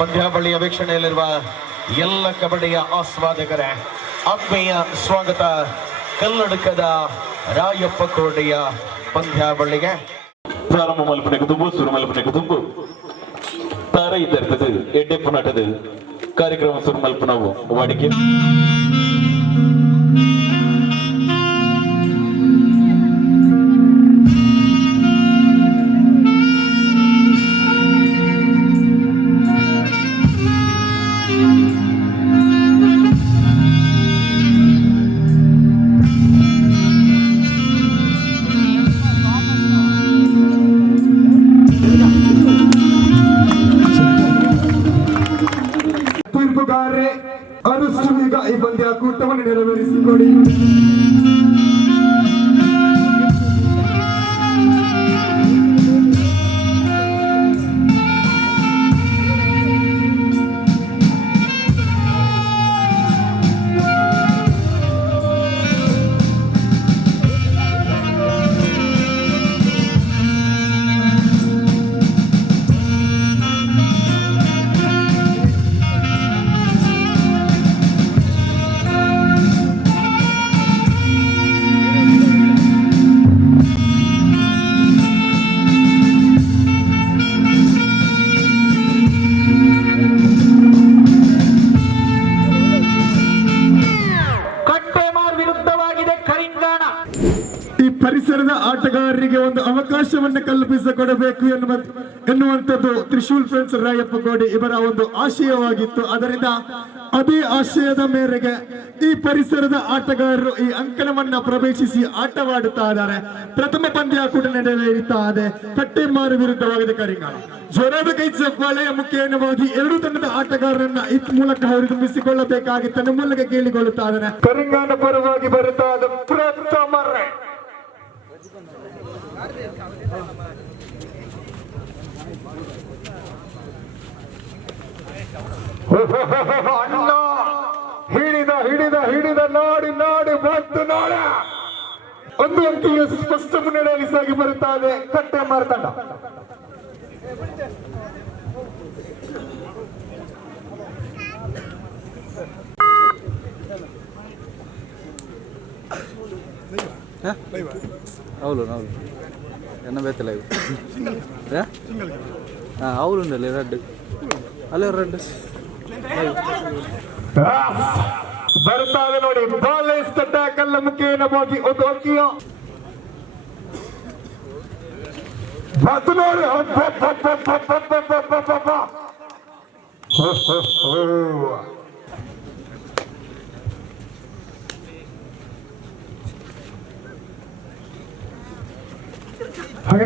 ಪಂದ್ಯಾವಳಿಯ ವೀಕ್ಷಣೆಯಲ್ಲಿರುವ ಎಲ್ಲ ಕಬಡ್ಡಿಯ ಆಸ್ವಾದಕರೇ ಆತ್ಮೀಯ ಸ್ವಾಗತ. ಕನ್ನಡಕದ ರಾಯಪ್ಪ ಕೋಟೆಯ ಪಂದ್ಯಾವಳಿಗೆ ಪ್ರಾರಂಭ ಮಲ್ಪನೆ ಕುಟುಂಬ ಸುರು ಮಲ್ಪನೆ ಕುಟುಂಬ ತಾರ ಇದ್ದರ್ತದೆ ಎಡ್ಡೆಪ್ಪು ನಾಟದ ಕಾರ್ಯಕ್ರಮ ಸುರು ಮಲ್ಪನವು ವಾಡಿಕೆ ಅನುಷ್ಠಾನಿಕ ಈ ಪಂದ್ಯಾಕೂಟವನ್ನು ನೆರವೇರಿಸಿಕೊಡಿ. ಪರಿಸರದ ಆಟಗಾರರಿಗೆ ಒಂದು ಅವಕಾಶವನ್ನು ಕಲ್ಪಿಸಿಕೊಡಬೇಕು ಎನ್ನುವಂಥದ್ದು ತ್ರಿಶೂಲ್ ಫ್ರೆಂಡ್ಸ್ ರಾಯಪ್ಪ ಕೋಡಿ ಇವರ ಒಂದು ಆಶಯವಾಗಿತ್ತು. ಅದರಿಂದ ಅದೇ ಆಶಯದ ಮೇರೆಗೆ ಈ ಪರಿಸರದ ಆಟಗಾರರು ಈ ಅಂಕಣವನ್ನ ಪ್ರವೇಶಿಸಿ ಆಟವಾಡುತ್ತಾ ಇದ್ದಾರೆ. ಪ್ರಥಮ ಪಂದ್ಯಾಕೂಟ ನೆರವೇರುತ್ತಾ ಇದೆ. ಕಟ್ಟೆಮಾರು ವಿರುದ್ಧವಾಗಿದೆ ಕರಿಂಗಾಣ. ಜೋರಾದ ಕೈ ಚಪ್ಪಾಳೆಯ ಮುಖೇನವಾಗಿ ಎರಡು ತಂಡದ ಆಟಗಾರರನ್ನ ಇತ್ ಮೂಲಕ ಹುರಿದುಂಬಿಸಿಕೊಳ್ಳಬೇಕಾಗಿ ತನ್ನ ಮೂಲಕ ಕೇಳಿಕೊಳ್ಳುತ್ತಾ ಇದ್ದಾನೆ. ಕರಿಂಗಾಣ ಪರವಾಗಿ ಬರುತ್ತಾ ಇದೆ ಪ್ರಥಮ ಅಣ್ಣ ಹಿಡಿದ ಹಿಡಿದ ಹಿಡಿದ ನಾಡಿ ನಾಡಿ ಬಂತು ನೋಡ. ಒಂದು ಅಂಕಿಗೆ ಸ್ಪಷ್ಟ ಮುನ್ನಡೆಯಲ್ಲಿ ಸಾಗಿ ಬರುತ್ತಾ ಇದೆ ಕಟ್ಟೆ ಮಾರ್ತಂಡ. అవును అవును ఎన్న బెత్తలేవు అవును ఉండాలి రెడ్ ಅಲ್ಲೇ రెడ్ ಬರ್ತಾ ಇದೆ ನೋಡಿ. ಬಾಲಿಸ್ಟ್ ಟ್ಯಾಕಲ್ ಮುಖೇನವಾಗಿ ಒಂದು ಅಂಕಿಯ ಮತ್ತು ನೋಡಿ ಹಾಗೆ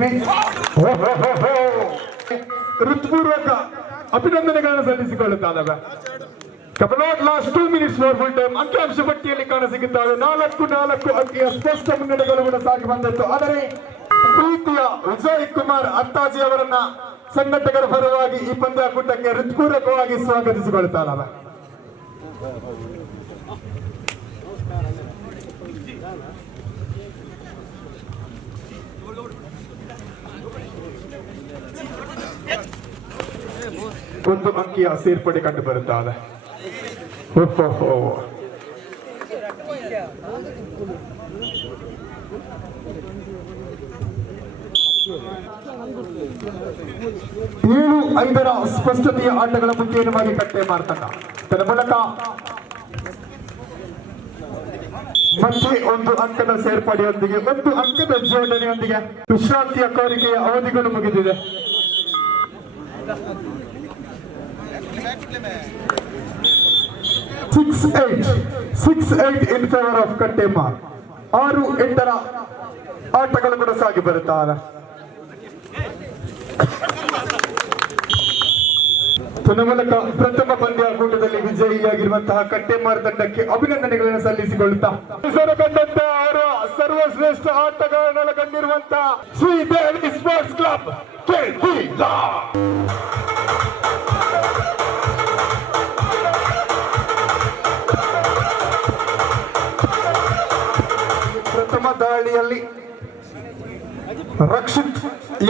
ಹೃತ್ಪೂರ್ವಕ ಅಭಿನಂದನೆಗಳನ್ನು ಸಲ್ಲಿಸಿಕೊಳ್ಳುತ್ತಾವೆ. Last 2 minutes for full time ಅಂಕಿಅಂಶ ಪಟ್ಟಿಯಲ್ಲಿ ಕಾಣಸಿಗುತ್ತಾರೆ. 4-4 ಅಂಕಿಯ ಸ್ಪಷ್ಟ ಮುನ್ನಡೆಗಳು ಸಾಗಿ ಬಂದಿತ್ತು. ಆದರೆ ಪ್ರೀತಿಯ ವಿಜಯ್ ಕುಮಾರ್ ಅತ್ತಾಜಿ ಅವರನ್ನ ಸಂಘಟಕರ ಪರವಾಗಿ ಈ ಪಂದ್ಯಾಕೂಟಕ್ಕೆ ಹೃತ್ಪೂರ್ವಕವಾಗಿ ಸ್ವಾಗತಿಸಿಕೊಳ್ಳುತ್ತಾರೆ. ಒಂದು ಅಂಕಿಯ ಸೇರ್ಪಡೆ ಕಂಡು ಬರುತ್ತದೆ. 7-5 ಸ್ಪಷ್ಟತೆಯ ಆಟಗಳ ಮುಖೇನವಾಗಿ ಕಟ್ಟೆ ಮಾರ್ತಂಡ ತನ್ನ ಮೂಲಕ ಮತ್ತೆ ಒಂದು ಅಂಕದ ಸೇರ್ಪಡೆಯೊಂದಿಗೆ ಒಂದು ಅಂಕದ ಜೋಡಣೆಯೊಂದಿಗೆ ವಿಶ್ರಾಂತಿಯ ಕೋರಿಕೆಯ ಅವಧಿಗಳು ಮುಗಿದಿದೆ. 6-8 ಇನ್ ಫೇವರ್ ಆಫ್ ಕಟ್ಟೆಮಾರ್. 6-8 ಆಟಗಳು ಕೂಡ ಸಾಗಿ ಬರುತ್ತಾರೆ. ತನ್ನ ಮೂಲಕ ಪ್ರಥಮ ಪಂದ್ಯಾಕೂಟದಲ್ಲಿ ವಿಜಯಿಯಾಗಿರುವಂತಹ ಕಟ್ಟೆಮಾರ್ ತಂಡಕ್ಕೆ ಅಭಿನಂದನೆಗಳನ್ನು ಸಲ್ಲಿಸಿಕೊಳ್ಳುತ್ತಾ ಕಂಡಂತೆ ಅವರ ಸರ್ವಶ್ರೇಷ್ಠ ಆಟಗಾರನೊಳಗೊಂಡಿರುವಂತಹ ಶ್ರೀದೇವಿ ಸ್ಪೋರ್ಟ್ಸ್ ಕ್ಲಬ್ ಪ್ರಥಮ ದಾಳಿಯಲ್ಲಿ ರಕ್ಷಿತ್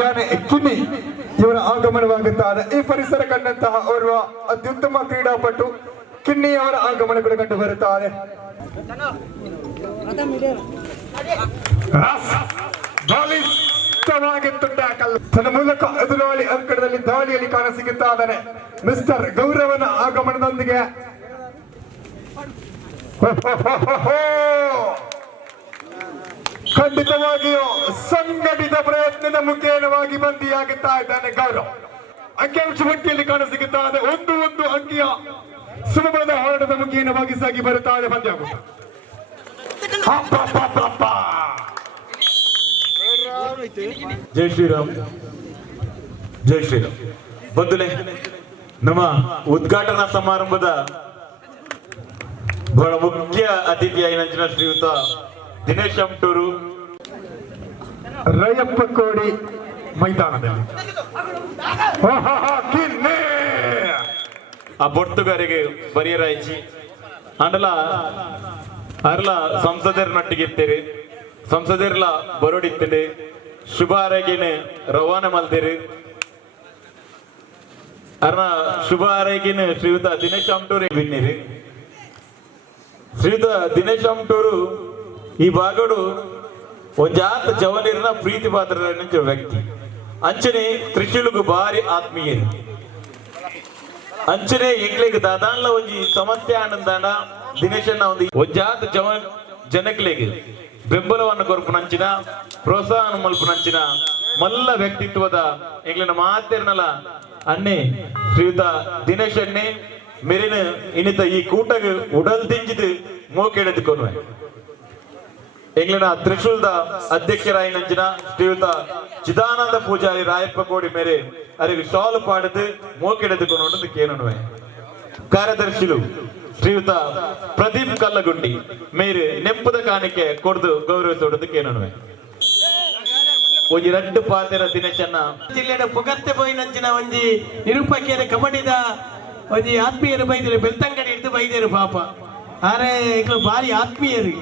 ಯಾನೆ ಕಿನಿ ಇವರ ಆಗಮನ ಆಗಮನವಾಗುತ್ತಾರೆ. ಈ ಪರಿಸರ ಕಂಡಂತಹ ಓರ್ವ ಅತ್ಯುತ್ತಮ ಕ್ರೀಡಾಪಟು ಕಿನ್ನಿ ಅವರ ಆಗಮನ ಕೂಡ ಕಂಡು ಬರುತ್ತಾರೆ. ತನ್ನ ಮೂಲಕ ಎದುರಾಳಿ ಅಂಕಣದಲ್ಲಿ ದಾಳಿಯಲ್ಲಿ ಕಾಣಸಿಗುತ್ತಾ ಇದ್ದಾನೆ. ಮಿಸ್ಟರ್ ಗೌರವನ ಆಗಮನದೊಂದಿಗೆ ಖಂಡಿತವಾಗಿಯೂ ಸಂಘಟಿತ ಪ್ರಯತ್ನದ ಮುಖೇನವಾಗಿ ಬಂದಿಯಾಗುತ್ತಾ ಇದ್ದಾನೆ ಗೌರವ್. ಅಂಕಿಅಂಶ ಪಟ್ಟಿಯಲ್ಲಿ ಕಾಣಸಿಗುತ್ತಾ ಇದೆ. ಒಂದು ಅಂಕಿಯ ಸುಲಭದ ಹೋರಾಟದ ಮುಖೇನವಾಗಿ ಸಾಗಿ ಬರುತ್ತಾ ಇದೆ ಪಂದ್ಯಾಕೂಟ. ಜೈ ಶ್ರೀರಾಮ್, ಜೈ ಶ್ರೀರಾಮ್. ಬಂಧುಗಳೇ, ನಮ್ಮ ಉದ್ಘಾಟನಾ ಸಮಾರಂಭದ ಬಹಳ ಮುಖ್ಯ ಅತಿಥಿಯಾಗಿ ನಂಚಿನ ಶ್ರೀಯುತ ದಿನೇಶ್ ಅಮ್ಟೂರು ರಾಯಪ್ಪ ಕೋಡಿ ಮೈದಾನದಲ್ಲಿ ಆ ಬೊರ್ತುಗಾರಿಗೆ ಬರಿಯರಾಯ್ಚಿ ಅಂಡಲ ಅರ್ಲ ಸಂಸದರನೊಟ್ಟಿಗಿತ್ತೀರಿ, ಸಂಸದರ್ಲ ಬರೋಡಿತ್ತಿರಿ, ಶುಭ ಆರೈಕೆನ ರವಾನೆ ಮಲ್ತೀರಿ. ಅರ್ನ ಶುಭ ಆರೈಕೆನ ಶ್ರೀಯುತ ದಿನೇಶ್ ಅಮ್ಟೂರು ಬಿನ್ನಿರಿ. ಶ್ರೀಯುತ ದಿನೇಶ್ ಅಮ್ಟೂರು ಈ ಭಾಗಡು ಒಂಜಾತ ಜವನೀರ್ನ ಪ್ರೀತಿ ಪಾತ್ರ ವ್ಯಕ್ತಿ. ಅಂಚನೆ ತ್ರಿಶೂಲುಗು ಭಾರಿ ಆತ್ಮೀಯರು. ಅಂಚನೆ ಎಂಗ್ಲಿಗೆ ದಾದಾನ್ಲ ಒಂಜಿ ಸಮಸ್ಯೆ ಆನಂದಾಂಡ ದಿನೇಶನ್ನ ಒಂದು ಒಂಜಾತ ಜನಕ್ಲೆಗೆ ಬೆಂಬಲವನ್ನು ಕೊರ್ಪುನಂಚಿನ ಪ್ರೋತ್ಸಾಹ ಮಲ್ಪುನಂಚಿನ ಮಲ್ಲ ವ್ಯಕ್ತಿತ್ವದ ಎಂಗ್ಲಿನ ಮಾತೇರ್ನಲ ಅನ್ನೆ ಶ್ರೀಯುತ ದಿನೇಶ್ ಅನ್ನೆ ಮೆರಿನ ಇನ್ನಿತ ಈ ಕೂಟಗ ಉಡಲ್ ದಿಂಜಿದು ಮೋಕೆಡೆದುಕೊನ್ವೆ ಎಂಗ್ಲಿನ ತ್ರಿಶೂಲ್ದ ಅಧ್ಯಕ್ಷರಾಯಿ ನಂಚಿನ ಶ್ರೀಯುತ ಚಿದಾನಂದ ಪೂಜಾರಿ ರಾಯಪ್ಪ ಕೋಡಿ ಮೇರೆ ಅರಿಗೆ ಶಾಲು ಪಾಡದು ಮೋಕೆಡೆದುಕೊಂಡು ಕೇನುವೆ. ಕಾರ್ಯದರ್ಶಿಲು ಶ್ರೀಯುತ ಪ್ರದೀಪ್ ಕಲ್ಲಗುಂಡಿ ಮೇರೆ ನೆಂಪದ ಕಾಣಿಕೆ ಕೊಡ್ದು ಗೌರವಿಸೋಡದು ಕೇನುವೆ. ಒಂಜಿ ರಡ್ಡು ಪಾತೆರ ದಿನೇಶನ್ನ ಜಿಲ್ಲೆಯ ಪುಗತ್ತೆ ಪೋಯಿ ನಂಚಿನ ಒಂಜಿ ನಿರೂಪಕಿಯರ ಕಬಡ್ಡಿದ ಒಂಜಿ ಆತ್ಮೀಯರು ಬೈದರು, ಬೆಳ್ತಂಗಡಿ ಹಿಡಿದು ಬೈದರು ಪಾಪ. ಆರೆ ಈಗ ಭಾರಿ ಆತ್ಮೀಯರು.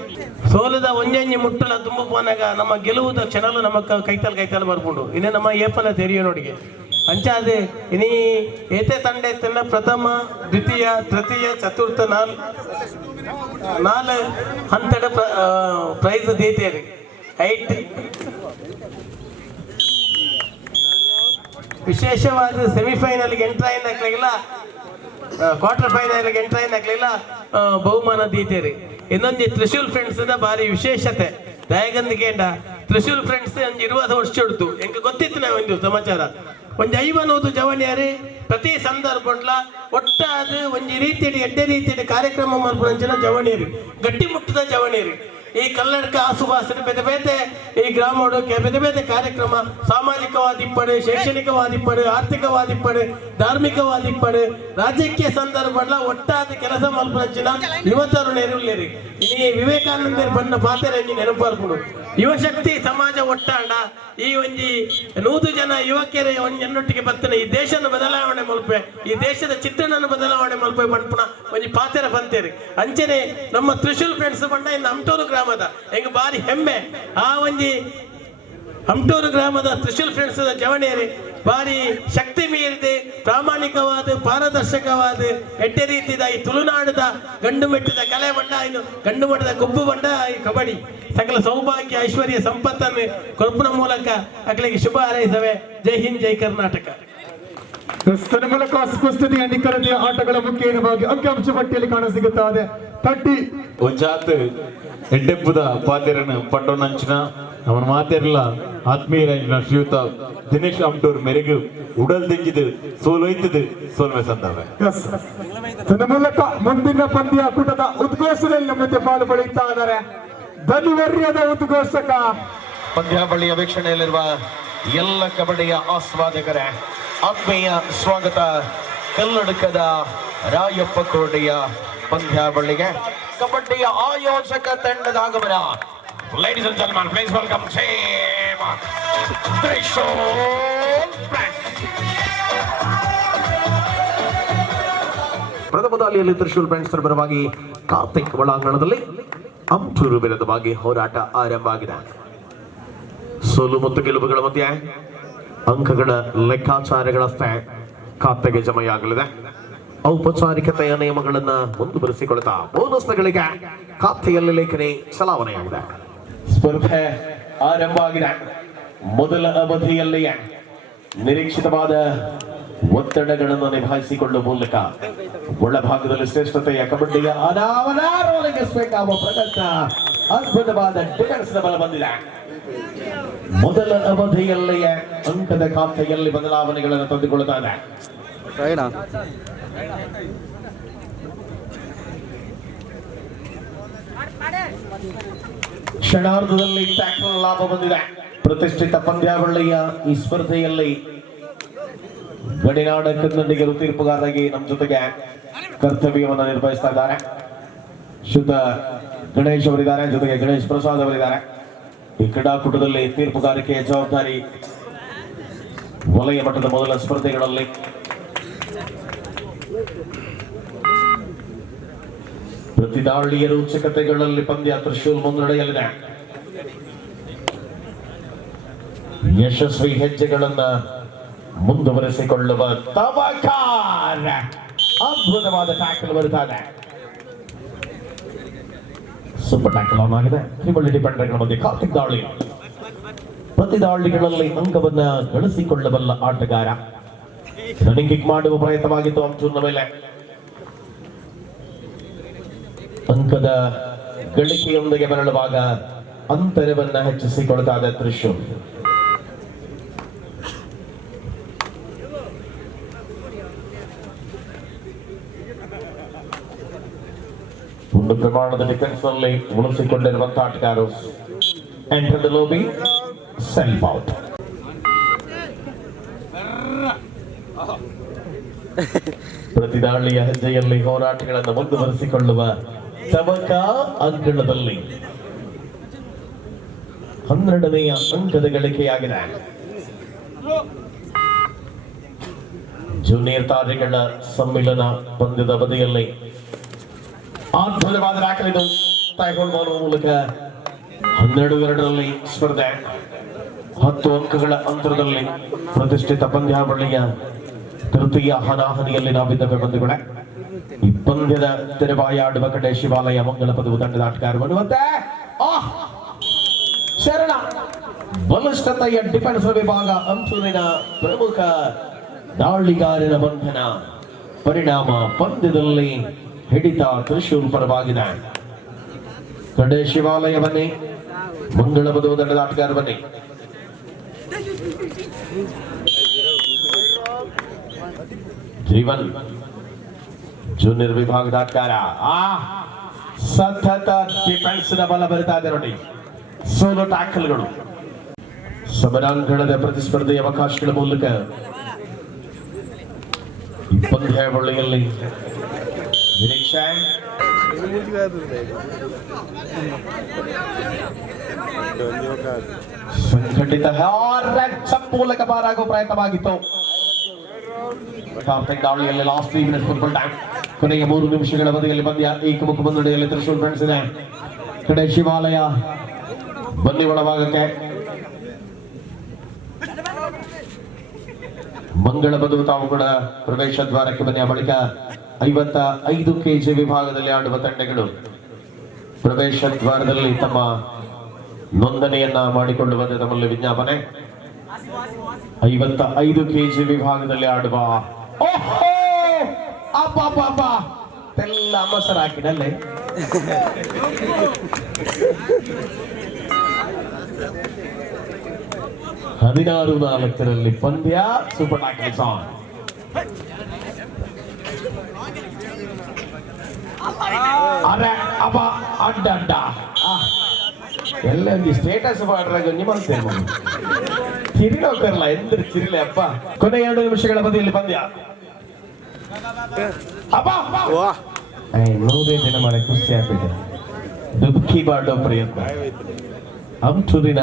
ಸೋಲದ ಒಂಜಂಜಿ ಮುಟ್ಟಲ ತುಂಬ ಪೋನಾಗ ನಮ್ಮ ಗೆಲುವುದ ಕ್ಷಣಲು ನಮ್ಮ ಕೈತಲ್ ಬರ್ಕೊಂಡು ಇನ್ನೇ ನಮ್ಮ ಏಪಲ ತೆರಿಯೋ ನೋಡಿಗೆ ಅಂಚಾದೆ ಇನಿ ಏತೆ ತಂಡ ಎತ್ತನ ಪ್ರಥಮ ದ್ವಿತೀಯ ತೃತೀಯ ಚತುರ್ಥ ನಾಲ್ ಹಂತಡ ಪ್ರೈಸ್ ದೀತೇರಿ. ಐಟ್ ವಿಶೇಷವಾದ ಸೆಮಿಫೈನಲ್ಗೆ ಎಂಟ್ರ್ ಆಯ್ದಾಗಲಿಲ್ಲ, ಕ್ವಾರ್ಟರ್ ಫೈನಲ್ಗೆ ಎಂಟ್ರ್ ಆಯ್ದಾಗಲಿಲ್ಲ ಬಹುಮಾನ ದೀತೇರಿ. ಇನ್ನೊಂದು ತ್ರಿಶೂಲ್ ಫ್ರೆಂಡ್ಸ್ ಭಾರಿ ವಿಶೇಷತೆ ದಯಗಂದಿಗೆ ತ್ರಿಶೂಲ್ ಫ್ರೆಂಡ್ಸ್ ಒಂದು 20 ವರ್ಷ ಹೊಡ್ತು ಎಂಗೆ ಗೊತ್ತಿತ್ತು ನಾವು ಒಂದು ಸಮಾಚಾರ. ಒಂದು 50 ಜವನಿಯರು ಪ್ರತಿ ಸಂದರ್ಭಡ್ಲ ಒಟ್ಟಾದ ಒಂದು ರೀತಿಯ ಎಡ್ಡೆ ರೀತಿಯ ಕಾರ್ಯಕ್ರಮ ಮಲ್ಪಂಚಿನ ಜವನಿಯರು, ಗಟ್ಟಿ ಮುಟ್ಟದ ಜವನಿಯರು. ಈ ಕಲ್ಲಡ್ಕ ಆಸುಭಾಸನ ಬೇತೆ ಬೇತೆ ಈ ಗ್ರಾಮೋಡಕ್ಕೆ ಬೇತೆ ಬೇತೆ ಕಾರ್ಯಕ್ರಮ ಸಾಮಾಜಿಕವಾದಿಪ್ಪಡು, ಶೈಕ್ಷಣಿಕವಾದಿಪ್ಪಡು, ಆರ್ಥಿಕವಾದಿಪ್ಪಡು, ಧಾರ್ಮಿಕವಾದಿಪ್ಪಡು, ರಾಜಕೀಯ ಸಂದರ್ಭಡ್ಲ ಒಟ್ಟಾದ ಕೆಲಸ ಮಲ್ಪಂಚಿನ ಯುವತರು ನೆರವುಲೇರಿ. ಈ ವಿವೇಕಾನಂದರ್ ಬಣ್ಣ ಪಾತೆರಂಜಿ ನೆನಪಾರ್ಕೊಂಡು ಯುವಶಕ್ತಿ ಸಮಾಜ ಒಟ್ಟಾಂಡ ಈ ಒಂಜಿ 100 ಜನ ಯುವಕಿಯರ ಒಂಜನ್ನೊಟ್ಟಿಗೆ ಬರ್ತನೆ ಈ ದೇಶನ ಬದಲಾವಣೆ ಮಲ್ಪೆ, ಈ ದೇಶದ ಚಿತ್ರಣನ ಬದಲಾವಣೆ ಮಲ್ಪೆ ಬಂದ್ಪುಣ ಒಂಜಿ ಪಾತೆರ ಬಂತೇರಿ. ಅಂಚನೆ ನಮ್ಮ ತ್ರಿಶೂಲ್ ಫ್ರೆಂಡ್ಸ್ ಬಂಡ ಇನ್ನು ಅಮ್ಟೂರು ಗ್ರಾಮದ ಹೆಂಗ ಬಾರಿ ಹೆಮ್ಮೆ. ಆ ಒಂಜಿ ಅಮ್ಟೂರು ಗ್ರಾಮದ ತ್ರಿಶೂಲ್ ಫ್ರೆಂಡ್ಸ್ ಜವಣಿಯರಿ ಬಾರಿ ಶಕ್ತಿ ಮೀರಿದೆ, ಪ್ರಾಮಾಣಿಕವಾದ ಪಾರದರ್ಶಕವಾದ ಎಡ್ಡೆ ರೀತಿದ ಈ ತುಳುನಾಡದ ಗಂಡು ಮೆಟ್ಟಿದ ಕಲೆ ಬಂಡ, ಇನ್ನು ಗಂಡು ಮಟ್ಟದ ಕೊಬ್ಬು ಬಂಡ ಈ ಕಬಡ್ಡಿ ಸಕಲ ಸೌಭಾಗ್ಯ ಐಶ್ವರ್ಯ ಸಂಪತ್ತನ್ನು ಕೊರ್ಪುನ ಮೂಲಕ ಅಗಲಿಗೆ ಶುಭ ಹಾರೈಸವೆ. ಜೈ ಹಿಂದ್, ಜೈ ಕರ್ನಾಟಕ. ತನ್ನ ಮೂಲಕ ಸ್ಪಷ್ಟತೆಯ ನಿಖರತೆಯ ಆಟಗಳ ಮುಖ್ಯವಾಗಿ ಅಂಕಿಅಂಶ ಪಟ್ಟಿಯಲ್ಲಿ ಕಾಣಸಿಗುತ್ತಾ ಇದೆ. ಒಂಜಾತ್ ಎಡ್ಡೆಪ್ಪುದ ಪಾತೆರನ ಪಟ್ಟೊನಂಚಿನ ಅವನ ಮಾತೆರ್ಲ ಆತ್ಮೀಯರಾಯಿನ ಶ್ರೀಯುತ ದಿನೇಶ್ ಅಮ್ಟೂರ್ ಮೆರೆಗು ಉಡಲ್ ದಿಂಜಿದು ಸೋಲೊಯ್ತದು ಸೋಲ್ಮೆ ಸಂದವೆ. ತನ್ನ ಮೂಲಕ ಮುಂದಿನ ಪಂದ್ಯಾಕೂಟದ ಉದ್ಘೋಷಣೆಯಲ್ಲಿ ನಮ್ಮ ಪಾಲು ಪಡೆಯುತ್ತಾ ಇದ್ದಾರೆ ಧನಿವರ್ಯದ ಉದ್ಘೋಷಕ. ಪಂದ್ಯಾವಳಿಯ ವೀಕ್ಷಣೆಯಲ್ಲಿರುವ ಎಲ್ಲ ಕಬಡ್ಡಿಯ ಆಸ್ವಾದಕರೇ ಆತ್ಮೀಯ ಸ್ವಾಗತ. ಕಲ್ಲಡ್ಕದ ರಾಯಪ್ಪ ಕೋಡಿಯ ಪಂದ್ಯಾವಳಿಗೆ ಕಬಡ್ಡಿಯ ಆಯೋಜಕ ತಂಡದ ಆಗಮನ. Ladies and gentlemen, please welcome team Trishul Friends. ಪ್ರಥಮ ದಾಳಿಯಲ್ಲಿ ತ್ರಿಶೂಲ್ ಫ್ರೆಂಡ್ಸ್ ಪರವಾಗಿ ಕಾರ್ತಿಕ್ ಒಳಾಂಗಣದಲ್ಲಿ ಅಮ್ಟೂರು ವಿರುದ್ಧವಾಗಿ ಹೋರಾಟ ಆರಂಭ ಆಗಿದೆ. ಸೋಲು ಮತ್ತು ಗೆಲುವುಗಳ ಮಧ್ಯೆ ಅಂಕಗಳ ಲೆಕ್ಕಾಚಾರಗಳಷ್ಟೇ ಖಾತೆಗೆ ಜಮೆಯಾಗಲಿದೆ. ಔಪಚಾರಿಕತೆಯ ನಿಯಮಗಳನ್ನ ಮುಂದುವರಿಸಿಕೊಳ್ತಾ ಬೋನಸ್ಗಳಿಗೆ ಖಾತೆಯಲ್ಲಿ ಲೇಖನಿ ಚಲಾವಣೆಯಾಗಿದೆ. ಸ್ಪರ್ಧೆ ಆರಂಭ ಆಗಿದೆ. ಮೊದಲ ಅವಧಿಯಲ್ಲಿಯೇ ನಿರೀಕ್ಷಿತವಾದ ಒತ್ತಡಗಳನ್ನು ನಿಭಾಯಿಸಿಕೊಳ್ಳುವ ಮೂಲಕ ಒಳಭಾಗದಲ್ಲಿ ಶ್ರೇಷ್ಠತೆಯ ಕಬಡ್ಡಿಯ ಅನಾವರಣಗೊಳಿಸಬೇಕಾಗುವ ಪ್ರಯತ್ನ, ಅದ್ಭುತವಾದ ಡಿಫೆನ್ಸ್ ಬಲ ಬಂದಿದೆ. ಮೊದಲ ಅವಧಿಯಲ್ಲಿಯೇ ಅಂಕದ ಖಾತೆಯಲ್ಲಿ ಬದಲಾವಣೆಗಳನ್ನು ತಂದುಕೊಳ್ಳುತ್ತಾ ಇದೆ. ರೈನಾ ಕ್ಷಣಾರ್ಧದಲ್ಲಿ ಟ್ಯಾಕ್ಲ್ ಲಾಭ ಬಂದಿದೆ. ಪ್ರತಿಷ್ಠಿತ ಪಂದ್ಯಾವಳಿಯ ಈ ಸ್ಪರ್ಧೆಯಲ್ಲಿ ಗಡಿನಾಡ ಕನ್ನಡಿಗರು ತೀರ್ಪುಗಾರರಾಗಿ ನಮ್ಮ ಜೊತೆಗೆ ಕರ್ತವ್ಯವನ್ನು ನಿರ್ವಹಿಸ್ತಾ ಇದ್ದಾರೆ. ಶುದ್ಧ ಗಣೇಶ್ ಅವರಿದ್ದಾರೆ, ಜೊತೆಗೆ ಗಣೇಶ್ ಪ್ರಸಾದ್ ಅವರಿದ್ದಾರೆ. ಈ ಕ್ರೀಡಾಕೂಟದಲ್ಲಿ ತೀರ್ಪುಗಾರಿಕೆಯ ಜವಾಬ್ದಾರಿ ವಲಯ ಮಟ್ಟದ ಮೊದಲ ಸ್ಪರ್ಧೆಗಳಲ್ಲಿ ಪ್ರತಿ ದಾಳಿಯ ರೋಚಕತೆಗಳಲ್ಲಿ ಪಂದ್ಯ ತ್ರಿಶೂಲ್ ಮುನ್ನಡೆಯಲಿದೆ. ಯಶಸ್ವಿ ಹೆಜ್ಜೆಗಳನ್ನ ಮುಂದುವರೆಸಿಕೊಳ್ಳುವ ತವಕಾರ ಅದ್ಭುತವಾದ ಟ್ಯಾಕಲ್ ಬರುತ್ತದೆ. ಸೂಪರ್ ಟ್ಯಾಕಲ್ ಆನ್ ಆಗಿದೆ. ತ್ರಿಬಲ್ ಡಿಫೆಂಡರ್ಗಳ ಮಧ್ಯೆ ಕಾರ್ತಿಕ್ ದಾಳಿ. ಪ್ರತಿ ದಾಳಿಗಳಲ್ಲಿ ಅಂಕವನ್ನ ಗಳಿಸಿಕೊಳ್ಳಬಲ್ಲ ಆಟಗಾರ. ರನ್ನಿಂಗ್ ಕಿಕ್ ಮಾಡುವ ಪ್ರಯತ್ನವಾಗಿತ್ತು ಅಂಚೂರ್ನ ಮೇಲೆ. ಅಂಕದ ಗಳಿಕೆಯೊಂದಿಗೆ ಮರಳುವಾಗ ಅಂತರವನ್ನ ಹೆಚ್ಚಿಸಿಕೊಳ್ತಾ ಇದೆ ತ್ರಿಶೂಲ್. ಒಂದು ಪ್ರಮಾಣದ ಡಿಫೆನ್ಸ್ ನಲ್ಲಿ ಉಳಿಸಿಕೊಂಡಿರುವಂತಹ ಆಟಗಾರರು enter the Lobi, self out. ಪ್ರತಿ ದಾಳಿಯ ಹೆಜ್ಜೆಯಲ್ಲಿ ಹೋರಾಟಗಳನ್ನು ಮುಂದುವರಿಸಿಕೊಳ್ಳುವ ತವಕ ಅಂಕಣದಲ್ಲಿ 12ನೇ ಅಂಕದ ಗಳಿಕೆಯಾಗಿದೆ. ಜೂನಿಯರ್ ತಾರೆಗಳ ಸಮ್ಮಿಲನ ಪಂದ್ಯದ ಬದಿಯಲ್ಲಿ ಅದ್ಭುತವಾದ ರಾಕಲಿದು ತಾಯ್ಕೊಂಡು ಮಾಡುವ ಮೂಲಕ 12-2ರಲ್ಲಿ ಸ್ಪರ್ಧೆ 10 ಅಂಕಗಳ ಅಂತರದಲ್ಲಿ ಪ್ರತಿಷ್ಠಿತ ಪಂದ್ಯಾವಳಿಯ ತೃತೀಯ ಹನಾಹನಿಯಲ್ಲಿ ನಾವಿದ್ದೇವೆ ಬಂಧುಗಳೇ. ಈ ಪಂದ್ಯದ ತೆರೆಬಾಯಾಡುವ ಕಡೆ ಶಿವಾಲಯ ಮಂಗಳ ಪದವು ತಂಡದ ಆಟಗಾರ ಬರುವಂತೆ ಶರಣ ಬಲಿಷ್ಠತೆಯ ಡಿಫೆನ್ಸ್ ವಿಭಾಗ ಅಂಚೂರಿನ ಪ್ರಮುಖ ದಾಳಿಗಾರನ ಬಂಧನ ಪರಿಣಾಮ ಪಂದ್ಯದಲ್ಲಿ ಹಿಡಿತ ತ್ರಿಶೂಲ್ ಪರವಾಗಿದೆ. ಕಡೆ ಶಿವಾಲಯ ಬನ್ನಿ, ಮಂಗಳ ಪದವು ತಂಡದ ಆಟಗಾರ ಬನ್ನಿ. ಜೀವನ್ ಜೂನಿಯರ್ ವಿಭಾಗದ ಆಟಗಾರ ಸತತ ಡಿಫೆನ್ಸ್ ಬಲ ಬರುತ್ತಾ ಇದೆ ನೋಡಿ. ಸೋಲೋ ಟ್ಯಾಕಲ್ಗಳು ಸಮರಾಂಗಣದ ಪ್ರತಿಸ್ಪರ್ಧೆಯ ಅವಕಾಶಗಳ ಮೂಲಕ ಈ ಪಂದ್ಯಾವಳಿಯಲ್ಲಿ ನಿರೀಕ್ಷೆ ಸಂಘಟಿತ ಮೂಲಕ ಪಾರಾಗುವ ಪ್ರಯತ್ನವಾಗಿತ್ತು. ದಾಳಿಯಲ್ಲಿ ಲಾಸ್ಟ್ 3 ಮಿನಿಟ್ಸ್ ಫುಟ್ಬಾಲ್ ಟೈಮ್. ಕೊನೆಯ 3 ನಿಮಿಷಗಳ ಅವಧಿಯಲ್ಲಿ ಪಂದ್ಯ ಏಕಮುಖ ಮುನ್ನಡೆಯಲ್ಲಿ ತ್ರಿಶೂಲ್ ಫ್ರೆಂಡ್ಸ್ ಇದೆ. ಕಡೆ ಶಿವಾಲಯ ಬನ್ನಿ ಒಳಭಾಗಕ್ಕೆ. ಮಂಗಳ ಬದು ತಾವು ಕೂಡ ಪ್ರವೇಶ ದ್ವಾರಕ್ಕೆ ಬನ್ನಿ. ಆ ಬಳಿಕ 55 kg ವಿಭಾಗದಲ್ಲಿ ಆಡುವ ತಂಡಗಳು ಪ್ರವೇಶ ದ್ವಾರದಲ್ಲಿ ತಮ್ಮ ನೋಂದಣಿಯನ್ನ ಮಾಡಿಕೊಳ್ಳುವಂತೆ ತಮ್ಮಲ್ಲಿ ವಿಜ್ಞಾಪನೆ. 55 kg ವಿಭಾಗದಲ್ಲಿ ಆಡುವ ಎಲ್ಲ ಮೊಸರು ಹಾಕಿಡಲ್ಲೇ 16-4 ಪಂದ್ಯ. Super tackle song. ಅರೆ ಅಬ್ಬ ಅಡ್ಡ ಅಡ್ಡ ಎಲ್ಲ ಸ್ಟೇಟಸ್ ಮಾಡ್ರಾಗ ನಿಮ್ಮಂತೇನು ಚಿರಿನೋಕರ್ಲ ಎಂದ್ರೆ ಚಿರಿಲೆ ಅಪ್ಪ. ಕೊನೆ 2 ನಿಮಿಷಗಳ ಬದಿಯಲ್ಲಿ ಪಂದ್ಯ. ಅಬ್ಬ 100 ದಿನ ಮಾಡಿ ಖುಷಿ ಆಗ್ತಿದೆ. ದುಃಖಿ ಬಾಡೋ ಪ್ರಯತ್ನ ಅಂಚುರಿನ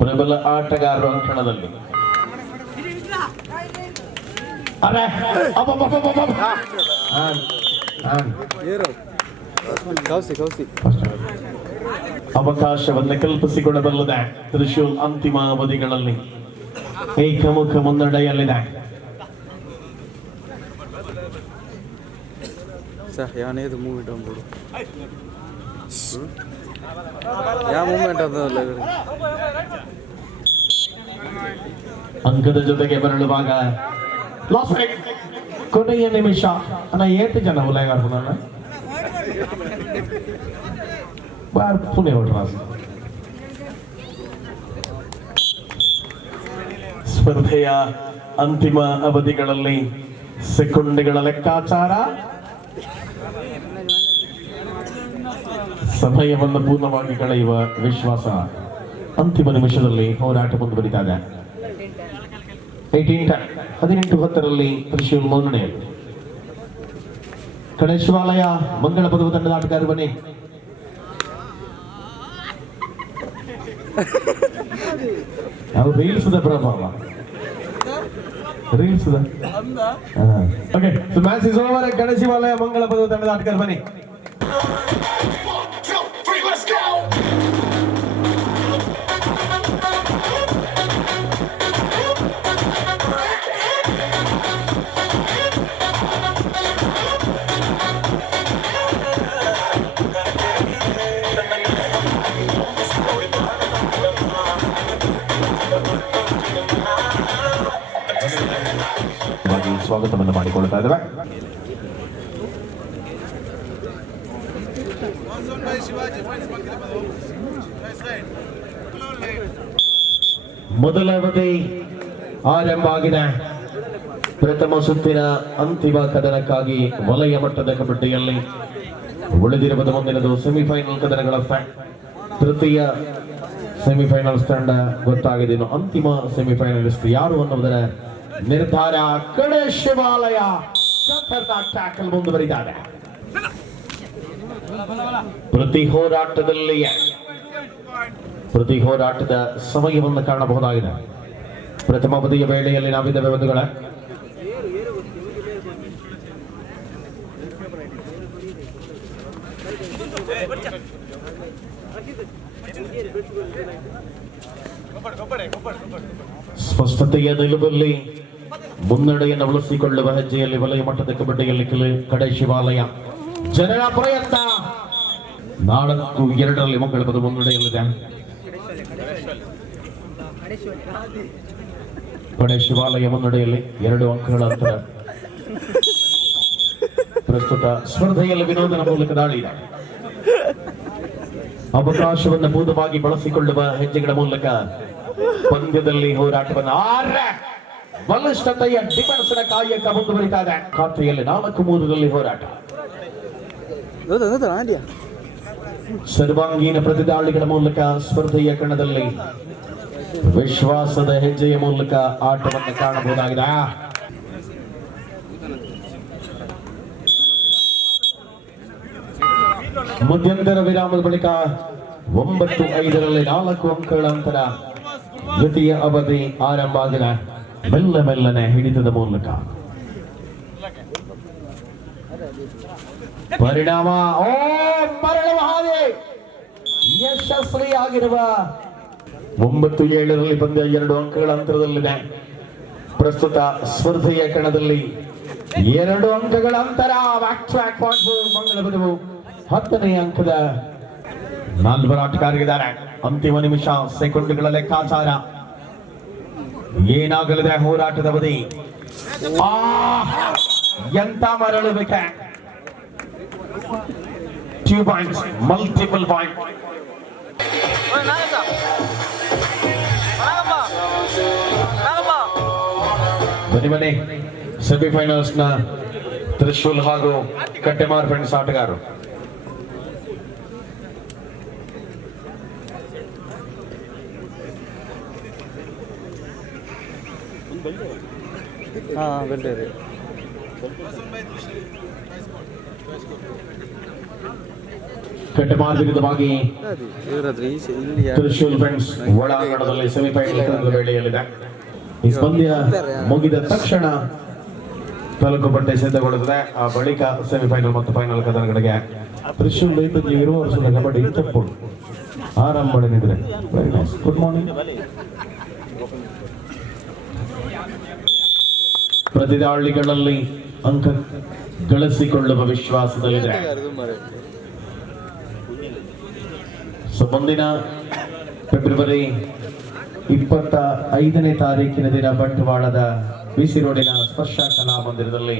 ಪ್ರಬಲ ಆಟಗಾರರು ಅಂಕಣದಲ್ಲಿ. ಅರೆ ಅವಕಾಶವನ್ನು ಕಲ್ಪಿಸಿಕೊಡಬಲ್ಲದೆ ತ್ರಿಶೂಲ್ ಅಂತಿಮ ಅವಧಿಗಳಲ್ಲಿ ಏಕಮುಖ ಮುನ್ನಡೆಯಲ್ಲಿದೆ. ಸರ್ ಯಾನೇದು ಮೂಮೆಂಟ್ ಅಂದ್ಬಿಡು ಯಾವ ಮೂಮೆಂಟ್ ಅದಲ್ಲ ಅಂಕದ ಜೊತೆಗೆ ಬರಳುವಾಗ ಕೊನೆಯ ನಿಮಿಷ ಅನ್ನ 8 ಜನ ಉಲಯಗಾರರು ನನ್ನ ಪುಣೆ ಹೊರಟ್ರಾಸ ಸ್ಪರ್ಧೆಯ ಅಂತಿಮ ಅವಧಿಗಳಲ್ಲಿ ಸೆಕೆಂಡ್ಗಳ ಲೆಕ್ಕಾಚಾರ, ಸಮಯವನ್ನು ಪೂರ್ಣವಾಗಿ ಕಳೆಯುವ ವಿಶ್ವಾಸ. ಅಂತಿಮ ನಿಮಿಷದಲ್ಲಿ ಹೋರಾಟ ಮುಂದುವರಿತಾ ಇದೆ. 18-10 ತ್ರಿಶೂಲ್ ಮುನ್ನಡೆಯಲ್ಲಿ. ಗಣೇಶವಾಲಯ ಮಂಗಳ ಪದವು ತಂಡದ ಆಟಗಾರರು ಬನ್ನಿ. ನಾವು ರೀಲ್ಸ್ ಪ್ರಭಾವ reels okay so match is over. ಗಣೇಶವಾಲಯ ಮಂಗಳ ಪದವು ತಂಡದ ಆಟಗಾರರು ಬನ್ನಿ. ಸ್ವಾಗತವನ್ನು ಮಾಡಿಕೊಳ್ತಾ ಇದ್ದೇವೆ. ಮೊದಲ ಅವಧಿ ಆರಂಭ ಆಗಿದೆ. ಪ್ರಥಮ ಸುತ್ತಿನ ಅಂತಿಮ ಕದನಕ್ಕಾಗಿ ವಲಯ ಮಟ್ಟದ ಕಬಡ್ಡಿಯಲ್ಲಿ ಉಳಿದಿರುವುದು ಮುಂದಿನದು ಸೆಮಿಫೈನಲ್ ಕದನಗಳ ತೃತೀಯ ಸೆಮಿಫೈನಲ್ಸ್ ತಂಡ ಗೊತ್ತಾಗಿದೆ. ಇನ್ನು ಅಂತಿಮ ಸೆಮಿಫೈನಲಿಸ್ಟ್ ಯಾರು ಅನ್ನುವುದರ ನಿರ್ಧಾರ. ಗಣೇಶವಾಲಯ ಖತರ್ನಾಕ್ ಟ್ಯಾಕಲ್ ಮುಂದುವರಿದ್ದಾರೆ. ಪ್ರತಿ ಹೋರಾಟದ ಸಮಯವನ್ನು ಕಾಣಬಹುದಾಗಿದೆ. ಪ್ರಥಮ ಅವಧಿಯ ವೇಳೆಯಲ್ಲಿ ನಾವಿದ್ದೇವೆ ಬಂಧುಗಳ. ಸ್ಪಷ್ಟತೆಯ ನಿಲುವಲ್ಲಿ ಮುನ್ನಡೆಯನ್ನು ಉಳಿಸಿಕೊಳ್ಳುವ ಹೆಜ್ಜೆಯಲ್ಲಿ ವಲಯ ಮಟ್ಟದ ಕಬಡ್ಡಿಯಲ್ಲಿ ಗಣೇಶವಾಲಯ ಜನರ ಪ್ರಯತ್ನ 4-2 ಮಂಗಳ ಪದ ಮುನ್ನಡೆಯಲ್ಲಿದೆ. ಗಣೇಶವಾಲಯ ಮುನ್ನಡೆಯಲ್ಲಿ 2 ಅಂಕಗಳ ಅಂತರ. ಪ್ರಸ್ತುತ ಸ್ಪರ್ಧೆಯಲ್ಲಿ ವಿನೋದನ ಮೂಲಕ ದಾಳಿ ಇದೆ. ಅವಕಾಶವನ್ನು ಪೂರ್ಣವಾಗಿ ಬಳಸಿಕೊಳ್ಳುವ ಹೆಜ್ಜೆಗಳ ಮೂಲಕ ಪಂದ್ಯದಲ್ಲಿ ಹೋರಾಟವನ್ನು ಬಲಿಷ್ಠತೆಯ ಡಿಫೆನ್ಸ್ನ ಕಾಯಕ ಮುಂದುವರಿತಾ ಇದೆ. ಖಾತೆಯಲ್ಲಿ 4-3 ಹೋರಾಟ. ಸರ್ವಾಂಗೀಣ ಪ್ರತಿದಾಳಿಗಳ ಮೂಲಕ ಸ್ಪರ್ಧೆಯ ಕಣದಲ್ಲಿ ವಿಶ್ವಾಸದ ಹೆಜ್ಜೆಯ ಮೂಲಕ ಆಟವನ್ನು ಕಾಣಬಹುದಾಗಿದೆ. ಮಧ್ಯಂತರ ವಿರಾಮದ ಬಳಿಕ 9-5 4 ಅಂಕಗಳ ಅಂತರ. ದ್ವಿತೀಯ ಅವಧಿ ಆರಂಭ ಆಗಿದೆ. ಮೆಲ್ಲನೆ ಹಿಡಿತದ ಮೂಲಕ ಪರಿಣಾಮ ಮರಳುವ ಹಾಗೆ ಯಶಸ್ವಿಯಾಗಿರುವ 9-7 ಪಂದ್ಯ 2 ಅಂಕಗಳ ಅಂತರದಲ್ಲಿದೆ. ಪ್ರಸ್ತುತ ಸ್ಪರ್ಧೆಯ ಕಣದಲ್ಲಿ 2 ಅಂಕಗಳ ಅಂತರ. ಮಂಗಳ ಬದವು 10ನೇ ಅಂಕದ 4 ಆಟಗಾರರಿದ್ದಾರೆ. ಅಂತಿಮ ನಿಮಿಷ ಸೆಕೆಂಡ್ಗಳ ಲೆಕ್ಕಾಚಾರ. ಏನಾಗಲಿದೆ ಹೋರಾಟದ ಅವಧಿ? ಎಂತ ಮರಳುವಿಕೆ! 2 ಪಾಯಿಂಟ್ಸ್, ಮಲ್ಟಿಪಲ್ ಪಾಯಿಂಟ್. ಬನ್ನಿ ಸೆಮಿಫೈನಲ್ಸ್ ನ ತ್ರಿಶೂಲ್ ಹಾಗೂ ಕಟ್ಟೆಮಾರ್ ಫ್ರೆಂಡ್ಸ್ ಆಟಗಾರರು. ಬೆಲ್ಟೇರಿ ಕಟ್ಟೆಮಾರ್ ವಿರುದ್ಧವಾಗಿ ತ್ರಿಶೂಲ್ ಫ್ರೆಂಡ್ಸ್ ಒಳಾಂಗಣದಲ್ಲಿ ಸೆಮಿಫೈನಲ್ ವೇಳೆಯಲ್ಲಿದೆ. ಈ ಪಂದ್ಯ ಮುಗಿದ ತಕ್ಷಣ ತಾಲೂಕು ಪಟ್ಟೆ ಸಿದ್ಧಗೊಳ್ಳುತ್ತದೆ. ಆ ಬಳಿಕ ಸೆಮಿಫೈನಲ್ ಮತ್ತು ಫೈನಲ್ ಕದನಗಳಿಗೆ ತ್ರಿಶೂಲ್ ಇರುವ ವರ್ಷದ ಕಬಡ್ಡಿ ತಪ್ಪು ಆರಂಭ ಮಾಡಿದ್ರೆ. Very nice. Good morning. ಪ್ರತಿದಾಳಿಗಳಲ್ಲಿ ಅಂಕ ಗಳಿಸಿಕೊಳ್ಳುವ ವಿಶ್ವಾಸದಲ್ಲಿದೆ. ಅದು ಮರೆ ಮುಂದಿನ ಫೆಬ್ರವರಿ 25ನೇ ತಾರೀಕಿನ ದಿನ ಬಂಟ್ವಾಳದ ಬಿಸಿ ರೋಡಿನ ಸ್ಪರ್ಶ ಕಲಾಮಂದಿರದಲ್ಲಿ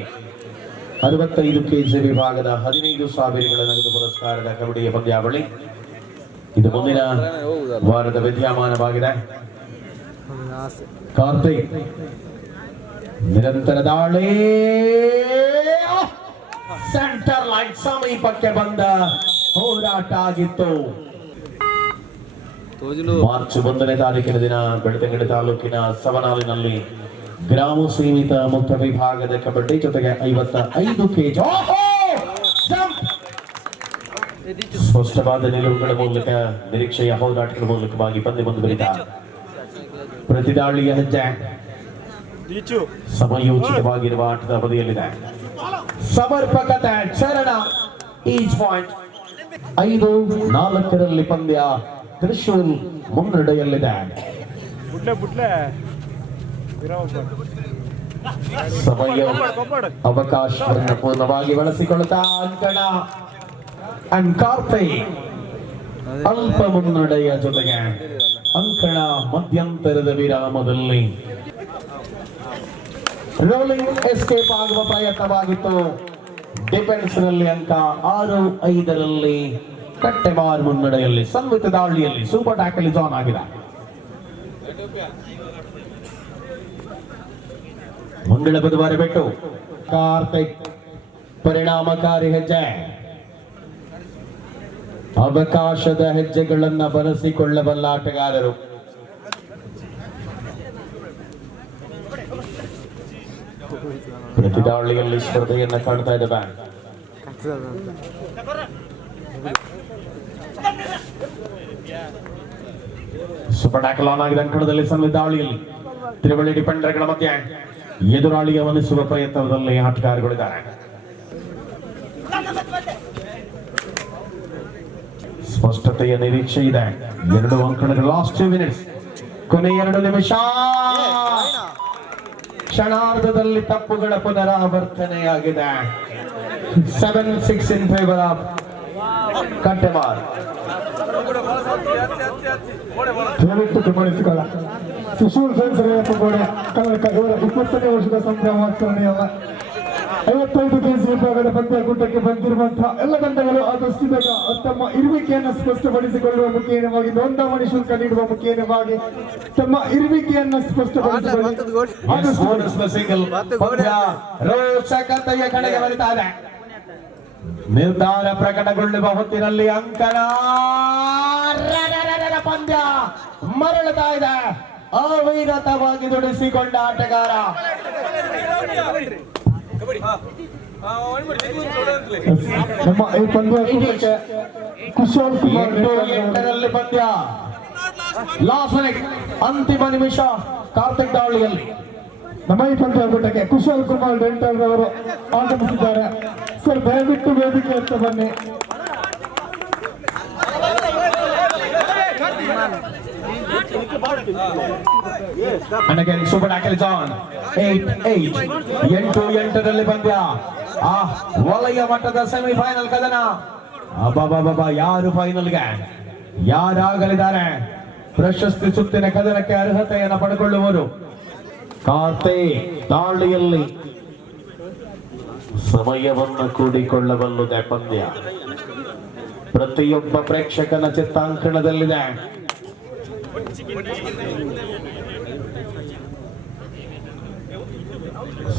65 ಕೆಜಿ ವಿಭಾಗದ 15,000 ನಗದು ಪುರಸ್ಕಾರದ ಕಬಡ್ಡಿಯ ಪಂದ್ಯಾವಳಿ ಇದು ಮುಂದಿನ ವಾರದ ವಿದ್ಯಮಾನವಾಗಿದೆ. ಆಸೆ ಕಾರ್ತಿಕ್ ನಿರಂತರ ದಾಳಿ ಸೆಂಟರ್ ಲೈನ್ ಸಮೀಪಕ್ಕೆ ಬಂದ ಹೋರಾಟ ಆಗಿತ್ತು. ಮಾರ್ಚ್ 1ನೇ ತಾರೀಕಿನ ದಿನ ಬೆಳ್ತಂಗಡಿ ತಾಲೂಕಿನ ಸವನಾಲಿನಲ್ಲಿ ಗ್ರಾಮ ಸೀಮಿತ ಮುಕ್ತ ವಿಭಾಗದ ಕಬಡ್ಡಿ ಜೊತೆಗೆ 55 ಕೆಜಿ ಸ್ಪಷ್ಟವಾದ ನಿಲುವುಗಳ ಮೂಲಕ ನಿರೀಕ್ಷೆಯ ಹೋರಾಟಗಳ ಮೂಲಕವಾಗಿ ಪಂದ್ಯ ಮುಂದುವರಿದ ಪ್ರತಿದಾಳಿಯ ಹೆಜ್ಜೆ ಸಮಯೋಚಿತವಾಗಿರುವ ಆಟದ ಅವಧಿಯಲ್ಲಿದೆ. ಸಮರ್ಪಕತೆ ಚರಣ ಈಚ್ ಪಾಯಿಂಟ್ 5-4 ಪಂದ್ಯ ತ್ರಿಶೂಲ್ ಮುನ್ನಡೆಯಲ್ಲಿದೆ. ಸಮಯ ಅವಕಾಶವನ್ನು ಪೂರ್ಣವಾಗಿ ಬಳಸಿಕೊಳ್ಳುತ್ತಾ ಅಂಕಣ ಅಂಡ್ ಕಾರ್ತಿಕ್ ಅಲ್ಪ ಮುನ್ನಡೆಯ ಜೊತೆಗೆ ಅಂಕಣ ಮಧ್ಯಂತರದ ವಿರಾಮದಲ್ಲಿ ರೋಲಿಂಗ್ ಎಸ್ಕೇಪ್ ಆಗುವ ಪ್ರಯತ್ನವಾಗಿತ್ತು. ಡಿಫೆನ್ಸ್ ನಲ್ಲಿ ಅಂಕ 6-5 ಕಟ್ಟೆಮಾರ್ ಮುನ್ನಡೆಯಲ್ಲಿ ಸಂವಿತ ದಾಳಿಯಲ್ಲಿ ಸೂಪರ್ ಟ್ಯಾಕಲ್ ಜಾನ್ ಆಗಿದೆ. ಮಂಗಳ ಬುಧವಾರ ಬಿಟ್ಟು ಕಾರ್ತಿಕ್ ಪರಿಣಾಮಕಾರಿ ಹೆಜ್ಜೆ ಅವಕಾಶದ ಹೆಜ್ಜೆಗಳನ್ನ ಬಳಸಿಕೊಳ್ಳಬಲ್ಲ ಆಟಗಾರರು. ಪ್ರತಿದಾಳಿಯಲ್ಲಿ ಸ್ಪರ್ಧೆಯನ್ನ ಕಾಣ್ತಾ ಇದ್ದಾವೆ. ಸೂಪರ್ ಟ್ಯಾಕಲ್ ಆನ್ ಆಗಿದೆ ಅಂಕಣದಲ್ಲಿ ಸಂವಿಧಾಳಿಯಲ್ಲಿ ತ್ರಿವಳಿ ಡಿಫೆಂಡರ್ಗಳ ಮಧ್ಯೆ ಎದುರಾಳಿ ಗಮನಿಸುವ ಪ್ರಯತ್ನದಲ್ಲಿ ಆಟಗಾರಗಳಿದ್ದಾರೆ. ಸ್ಪಷ್ಟತೆಯ ನಿರೀಕ್ಷೆ ಇದೆ. 2 ಅಂಕಣಗಳ ಲಾಸ್ಟ್ 2 ಮಿನಿಟ್ಸ್ ಕೊನೆ 2 ನಿಮಿಷ. ಕ್ಷಣಾರ್ಧದಲ್ಲಿ ತಪ್ಪುಗಳ ಪುನರಾವರ್ತನೆಯಾಗಿದೆ. 7-6 ಇನ್ ಫೇವರ್ ಆಫ್ ಕಟ್ಟೆಮಾರ್. ದಯವಿಟ್ಟು ಗಮನಿಸಿಕೊಳ್ಳ ತ್ರಿಶೂಲ್ ಫ್ರೆಂಡ್ಸ್ ಗೋಡೆ ಇವರ 20ನೇ ವರ್ಷದ ಸಂಭ್ರಮಾಚರಣೆಯ 55 ಕೆಜಿ ವಿಭಾಗದ ಪಂದ್ಯಕೂಟಕ್ಕೆ ಬಂದಿರುವಂತಹ ಎಲ್ಲ ತಂಡಗಳು ಆದಷ್ಟು ಬೇಗ ತಮ್ಮ ಇರುವಿಕೆಯನ್ನು ಸ್ಪಷ್ಟಪಡಿಸಿಕೊಳ್ಳುವ ಮುಖೇನವಾಗಿ ನೋಂದಣಿ ಶುಲ್ಕ ನೀಡುವ ಮುಖೇನವಾಗಿ ತಮ್ಮ ಇರುವಿಕೆಯನ್ನು ಸ್ಪಷ್ಟಪಡಿಸಿಕೊಳ್ಳಿ. ರೋಚಕತೆಯ ಕಡೆಗೆ ಬರಿತಾ ಇದೆ. ನಿರ್ಧಾರ ಪ್ರಕಟಗೊಳ್ಳುವ ಹೊತ್ತಿನಲ್ಲಿ ಅಂಕಣ ಪಂದ್ಯ ಮರಳುತ್ತಾ ಇದೆ. ಅವಿರತವಾಗಿ ದುಡಿಸಿಕೊಂಡ ಆಟಗಾರ ನಮ್ಮ ಈ ಪಂದ್ಯಕೂಟಕ್ಕೆ ಕುಶಾಲ್ ಕುಮಾರ್ 8 ಪಂದ್ಯ ಲಾಸ್ಟ್ ಮಿನಿಟ್ ಅಂತಿಮ ನಿಮಿಷ ಕಾರ್ತಿಕ್ ದಾಳಿಯಲ್ಲಿ ನಮ್ಮ ಈ ಪಂದ್ಯಕೂಟಕ್ಕೆ ಕುಶಾಲ್ ಕುಮಾರ್ ಡೆಂಟಲ್ ಅವರು ಆಗಮಿಸಿದ್ದಾರೆ. ಸರ್ ದಯವಿಟ್ಟು ವೇದಿಕೆ ಹತ್ತ ಬನ್ನಿ. And again, super tackle is on. 8-8. 8-8 ಪಂದ್ಯ. ವಲಯ ಮಟ್ಟದ ಸೆಮಿಫೈನಲ್ ಕದನ. ಯಾರು ಫೈನಲ್ಗೆ ಯಾರಾಗಲಿದ್ದಾರೆ? ಪ್ರಶಸ್ತಿ ಸುತ್ತಿನ ಕದನಕ್ಕೆ ಅರ್ಹತೆಯನ್ನು ಪಡೆದುಕೊಳ್ಳುವರು. ಕಾರ್ತಿಕ್ ದಾಳಿಯಲ್ಲಿ ಸಮಯವನ್ನು ಕೂಡಿಕೊಳ್ಳಬಲ್ಲುದೆ ಪಂದ್ಯ. ಪ್ರತಿಯೊಬ್ಬ ಪ್ರೇಕ್ಷಕನ ಚಿತ್ತಾಂಕಣದಲ್ಲಿದೆ.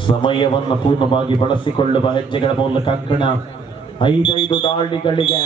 ಸಮಯವನ್ನು ಪೂರ್ಣವಾಗಿ ಬಳಸಿಕೊಳ್ಳುವ ಹೆಜ್ಜೆಗಳ ಮೂಲಕ ಅಂಕಣ 5 ದಾಳಿಗಳಿಗೆ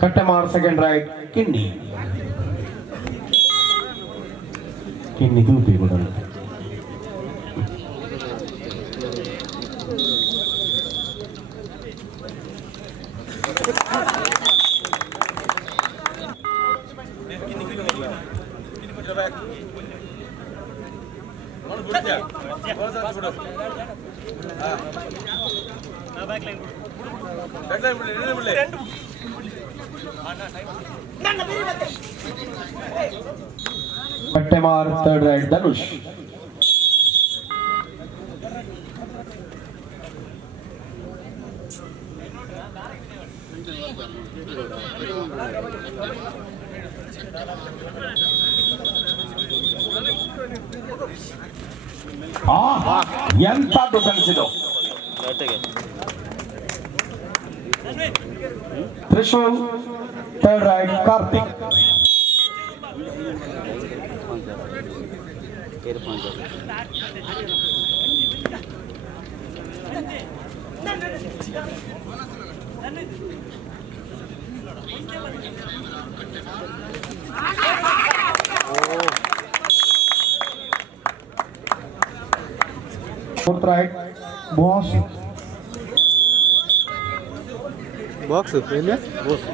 ಕಟ್ಟೆಮಾರ್ ಸೆಕೆಂಡ್ ರೈಟ್ ಕಿನ್ನಿ ತೂಪಿ ಕೊಡಲು ಕಟ್ಟೆಮಾರ್ ಥರ್ಡ್ ರೈಟ್ ಧನುಷ್ ಎಂತ ಡಿಫೆನ್ಸ್ ಇದು Trishul third right Karthik fourth right boss box ಇಲ್ಲ ಬಾಕ್ಸ್